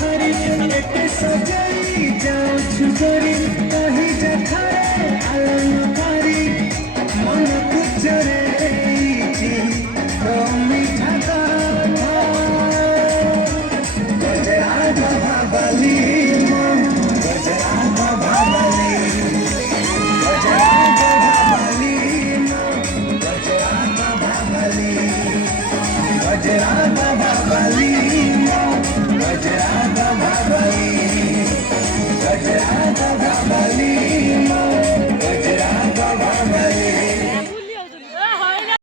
हरी एक सजाई जाओ छुकरी कही जठारे आलन करी मन कुचरे तो मीठा गाथा गजरा बाबाली गजरा बाबाली गजरा बाबाली गजरा बाबाली गजरा बाबाली गजरा बाबाली गजरा बाबाली